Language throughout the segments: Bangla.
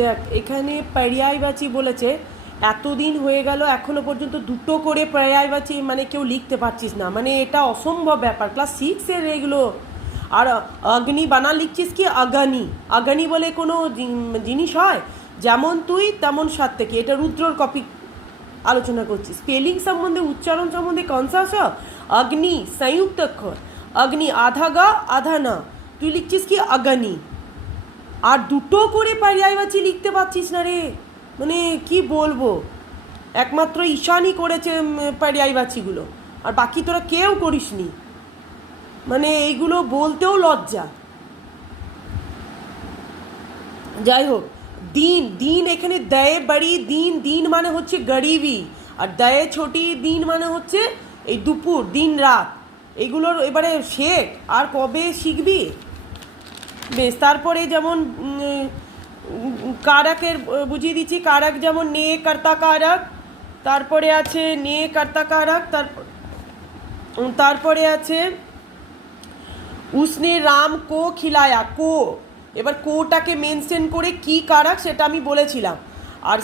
দেখ এখানে পর্যায়বাচী বলেছে, এতদিন হয়ে গেল এখনো পর্যন্ত দুটো করে পর্যায়বাচী মানে কেউ লিখতে পারছিস না, মানে এটা অসম্ভব ব্যাপার, ক্লাস সিক্সের এগুলো। আর অগ্নি বানা লিখছিস কি আগানি, আগানি বলে কোনো জিনিস হয়? যেমন তুই তেমন সাত থেকে, এটা রুদ্রর কপি আলোচনা করছি। স্পেলিং সম্বন্ধে, উচ্চারণ সম্বন্ধে কনসাস অগ্নি संयुक्त अक्षर, অগ্নি আধা গা আধা না, তুই লিখছিস কি আগানি, আর দুটো করে পর্যায়বাচী লিখতে পারছিস না রে, মানে কি বলবো। একমাত্র ঈশানই করেছে পর্যায়বাচীগুলো, আর বাকি তোরা কেউ করিসনি, মানে এইগুলো বলতেও লজ্জা। যাই হোক, দিন দিন এখানে দয়ে বড়ি দিন, দিন মানে হচ্ছে গরিবি, আর দয়ে ছোটি দিন মানে হচ্ছে এই দুপুর দিন রাত। এগুলোর এবারে শেখ, আর কবে শিখবি? বেশ, তারপরে যেমন কারাকের বুঝিয়ে দিচ্ছি, কারাক যেমন নে কর্তা কারক, তারপরে আছে নে কর্তা কারক, তারপরে আছে উসনে রাম কো খিলায়া, কো, এবার কোটাকে মেনশন করে কি কারক সেটা আমি বলেছিলাম। আর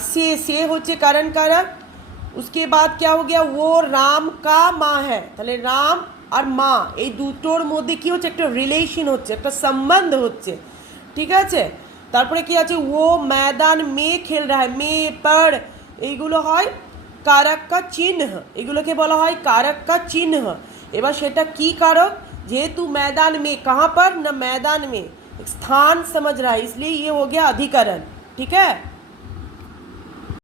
সে হচ্ছে কারণ কারক। उसके बाद क्या हो गया, वो রাম কা মা হ্যাঁ, তাহলে রাম আর মা এই দুটোর মধ্যে কি হচ্ছে, একটা রিলেশন হচ্ছে, একটা সম্বন্ধ হচ্ছে, ঠিক আছে। তারপরে কি আছে, ও ময়দান মে খেল রা হ্যায়, মে পড়, এইগুলো হয় কারক কা চিহ্ন, এগুলোকে বলা হয় কারক কা চিহ্ন। এবার সেটা কি কারক, যেহেতু मैदान में, कहाँ पर ना मैदान में, स्थान समझ रहा है, इसलिए ये हो गया अधिकरण, ठीक है।